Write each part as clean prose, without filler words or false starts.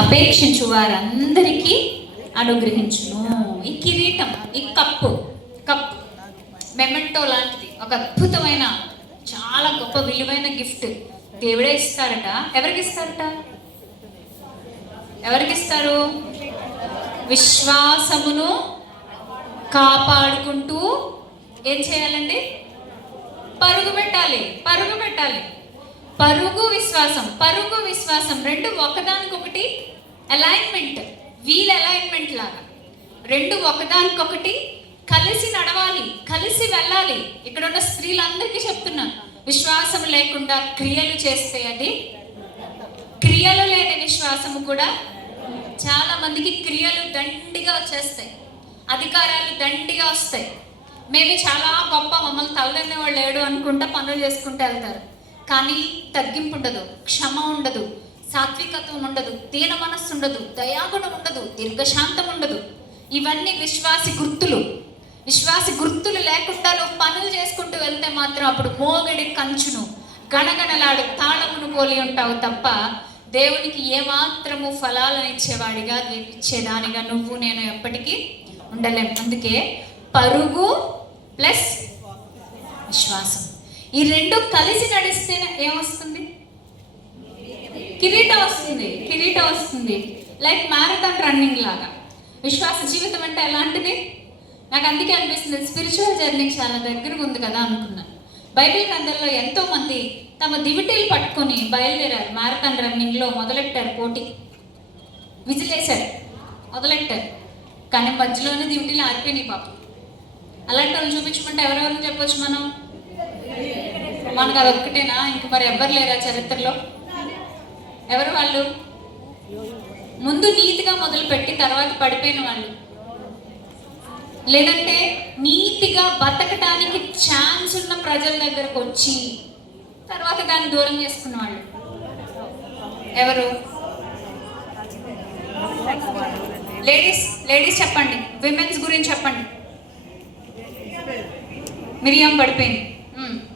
అపేక్షించు వారందరికీ అనుగ్రహించును. ఈ కిరీటం, ఈ కప్పు మెమెంటో లాంటిది, ఒక అద్భుతమైన చాలా గొప్ప విలువైన గిఫ్ట్ దేవుడే ఇస్తారట. ఎవరికి ఇస్తారట? ఎవరికి ఇస్తారు? విశ్వాసమును కాపాడుకుంటూ ఏం చేయాలండి? పరుగు పెట్టాలి. పరుగు విశ్వాసం రెండు ఒకదానికొకటి అలైన్మెంట్, వీల్ అలైన్మెంట్ లాగా రెండు ఒకదానికొకటి కలిసి నడవాలి, కలిసి వెళ్ళాలి. ఇక్కడ ఉన్న స్త్రీలందరికీ చెప్తున్నాను, విశ్వాసం లేకుండా క్రియలు చేస్తే అది క్రియలు లేని విశ్వాసము కూడా. చాలా మందికి క్రియలు దండిగా వచ్చేస్తాయి, అధికారాలు దండిగా వస్తాయి. మేము చాలా గొప్ప, మమ్మల్ని తలదన్నే వాళ్ళు లేడు అనుకుంటా పనులు చేసుకుంటూ వెళ్తారు. కానీ తగ్గింపు ఉండదు, క్షమ ఉండదు, సాత్వికత్వం ఉండదు, దీన మనస్సు ఉండదు, దయాగుణం ఉండదు, దీర్ఘశాంతం ఉండదు. ఇవన్నీ విశ్వాసి గుర్తులు లేకుండా నువ్వు పనులు చేసుకుంటూ వెళ్తే మాత్రం అప్పుడు మోగడి కంచును గణగణలాడు తాళమును పోలి ఉంటావు తప్ప దేవునికి ఏమాత్రము ఫలాలను ఇచ్చేదానిగా నువ్వు నేను ఎప్పటికీ ఉండలేము. అందుకే పరుగు ప్లస్ విశ్వాసం, ఈ రెండు కలిసి నడిస్తే ఏమొస్తుంది? కిరీటం వస్తుంది. లైక్ మ్యారథాన్ రన్నింగ్ లాగా విశ్వాస జీవితం అంటే ఎలాంటిది? నాకు అందుకే అనిపిస్తుంది స్పిరిచువల్ జర్నీ చాలా దగ్గరగా ఉంది కదా అనుకున్నాను. బైబిల్ గ్రంథంలో ఎంతో మంది తమ దివిటీలు పట్టుకొని బయలుదేరారు, మ్యారథాన్ రన్నింగ్లో మొదలెట్టారు, పోటీ విజిలేశారు, మొదలెట్టారు. కానీ మధ్యలోనే దివిటీలు ఆగిపోయినాయి పాపం. అలాంటి వాళ్ళు చూపించమంటే ఎవరెవరిని చెప్పొచ్చు మనం? మనకు అది ఒక్కటేనా? ఇంక మరి ఎవ్వరు లేరా చరిత్రలో? ఎవరు వాళ్ళు? ముందు నీతిగా మొదలుపెట్టి తర్వాత పడిపోయిన వాళ్ళు, లేదంటే నీతిగా బతకడానికి ఛాన్స్ ఉన్న ప్రజల దగ్గరకు వచ్చి తర్వాత దాన్ని దూరం చేసుకున్న వాళ్ళు ఎవరు? లేడీస్ చెప్పండి, విమెన్స్ గురించి చెప్పండి. మిరియం పడిపోయింది,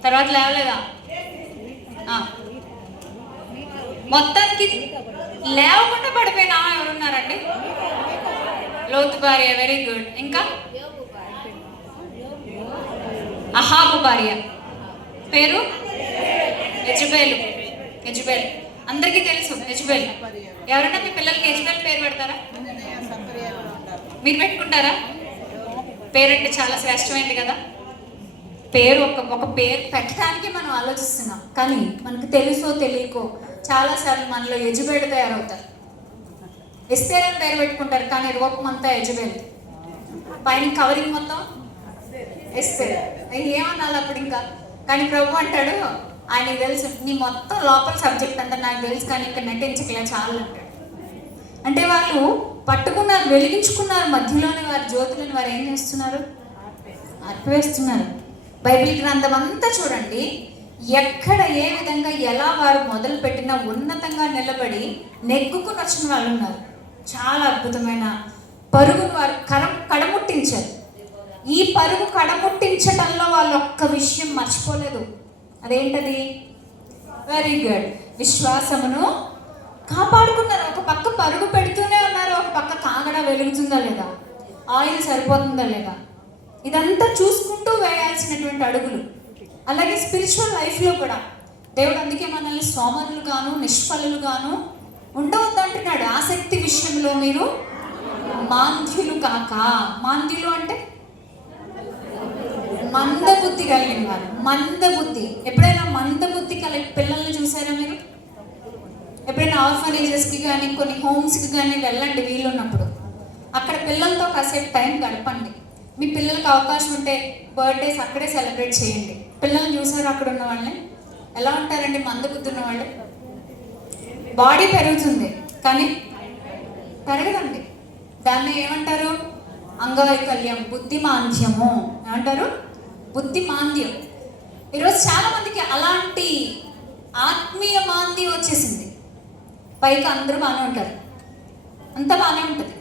తర్వాత లేవలేదా? మొత్తానికి లేవకుండా పడిపోయినా ఎవరున్నారండి? లోతు భార్య, వెరీ గుడ్. ఇంకా అహాబు భార్య పేరు యెజబెల్. అందరికీ తెలుసు యెజబెల్. ఎవరైనా మీ పిల్లలకి యెజబెల్ పేరు పెడతారా? మీరు పెట్టుకుంటారా? పేరంటే చాలా శ్రేష్టమైంది కదా. పేరు ఒక పేరు పెట్టడానికి మనం ఆలోచిస్తున్నాం, కానీ మనకు తెలుసో తెలియకో చాలాసార్లు మనలో యెజబెల్ తయారవుతారు. ఎస్తేర్ అని పేరు పెట్టుకుంటారు, కానీ రూపం అంతా యెజబెల్, పైన కవరింగ్ మొత్తం ఎస్తేర్. ఏమన్నాలి అప్పుడు ఇంకా? కానీ ప్రభు అంటాడు, ఆయనకు తెలుసు నీ మొత్తం లోపల సబ్జెక్ట్ అంతా నాకు తెలుసు, కానీ ఇక్కడ నటించకలే చాలు అంటాడు. అంటే వాళ్ళు పట్టుకున్నారు, వెలిగించుకున్నారు, మధ్యలోనే వారి జ్యోతులను వారు ఏం చేస్తున్నారు? ఆర్పివేస్తున్నారు. బైబిల్ గ్రంథం అంతా చూడండి, ఎక్కడ ఏ విధంగా ఎలా వారు మొదలు పెట్టినా ఉన్నతంగా నిలబడి నెగ్గుకుని వచ్చిన వాళ్ళు ఉన్నారు. చాలా అద్భుతమైన పరుగును వారు కడముట్టించారు. ఈ పరుగు కడముట్టించడంలో వాళ్ళు ఒక్క విషయం మర్చిపోలేదు. అదేంటది? వెరీ గుడ్, విశ్వాసమును కాపాడుకున్నారు. ఒక పక్క పరుగు పెడుతూనే ఉన్నారు, ఒక పక్క కాగడ వెలుగుతుందా లేదా, ఆయిల్ సరిపోతుందా లేదా, ఇదంతా చూసుకుంటూ వేయాల్సినటువంటి అడుగులు. అలాగే స్పిరిచువల్ లైఫ్లో కూడా దేవుడు అందుకే మనల్ని సోమరులుగాను నిష్ఫలులుగాను ఉండవద్దు అంటున్నాడు. ఆసక్తి విషయంలో మీరు మాంద్యులు కాక. మాంద్యులు అంటే మందబుద్ధి కలిగిన వారు. మందబుద్ధి. ఎప్పుడైనా మందబుద్ధి కలిగి పిల్లల్ని చూసారా మీరు? ఎప్పుడైనా ఆర్ఫనేజెస్కి కానీ కొన్ని హోమ్స్కి కానీ వెళ్ళండి వీలున్నప్పుడు, అక్కడ పిల్లలతో కాసేపు టైం గడపండి. మీ పిల్లలకి అవకాశం ఉంటే బర్త్డేస్ అక్కడే సెలబ్రేట్ చేయండి. పిల్లల్ని చూసారు అక్కడ ఉన్న వాళ్ళని ఎలా ఉంటారండి? మందబుద్ధి ఉన్న వాళ్ళు. బాడీ పెరుగుతుంది కానీ పెరగదండి. దాన్ని ఏమంటారు? అంగవైకల్యం, బుద్ధిమాంద్యము. ఏమంటారు? బుద్ధిమాంద్యం. ఈరోజు చాలా మందికి అలాంటి ఆత్మీయ మాంద్యం వచ్చేసింది. పైకి అందరూ బాగానే ఉంటారు, అంతా బాగానే ఉంటుంది,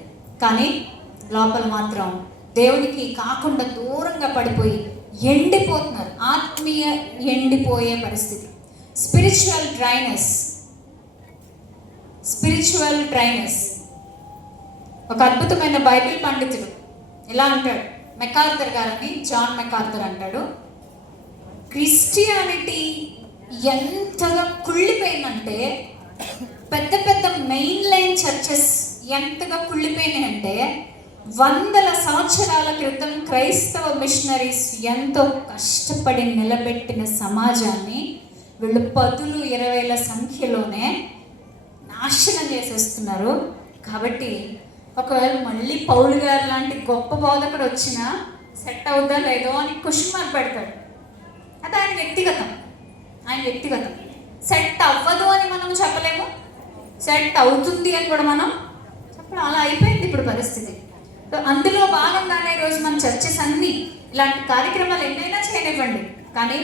కానీ లోపల మాత్రం దేవునికి కాకుండా దూరంగా పడిపోయి ఎండిపోతున్నారు. ఆత్మీయ ఎండిపోయే పరిస్థితి, స్పిరిచువల్ డ్రైనెస్. Spiritual dryness. ఒక అద్భుతమైన బైబిల్ పండితుడు ఇలా అంటాడు, మెకార్థర్ గారని, జాన్ మెకార్థర్ అంటాడు, క్రిస్టియానిటీ ఎంతగా కుళ్ళిపోయిందంటే, పెద్ద పెద్ద మెయిన్ లైన్ చర్చెస్ ఎంతగా కుళ్ళిపోయినాయంటే, 100 సంవత్సరాల క్రితం క్రైస్తవ మిషనరీస్ ఎంతో కష్టపడి నిలబెట్టిన సమాజాన్ని వీళ్ళు 10, 20ల సంఖ్యలోనే నాశనం చేసేస్తున్నారు. కాబట్టి ఒకవేళ మళ్ళీ పౌలు గారు లాంటి గొప్ప బోధకుడు వచ్చినా సెట్ అవుద్దా లేదో అని క్వశ్చన్ మార్క్ పెడతాడు. అది ఆయన వ్యక్తిగతం. సెట్ అవ్వదు అని మనం చెప్పలేము, సెట్ అవుతుంది అని కూడా మనం చెప్పడం. అలా అయిపోయింది ఇప్పుడు పరిస్థితి. అందులో భాగంగానే ఈరోజు మన చర్చెస్ అన్నీ ఇలాంటి కార్యక్రమాలు ఎన్నైనా చేయనివ్వండి, కానీ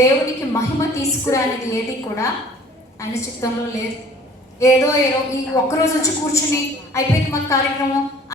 దేవునికి మహిమ తీసుకురానిది ఏది కూడా ఆయన చిత్తంలో లేదు. ఏదో ఈ ఒక్కరోజు వచ్చి కూర్చుని అయిపోయింది మాకు కార్యక్రమం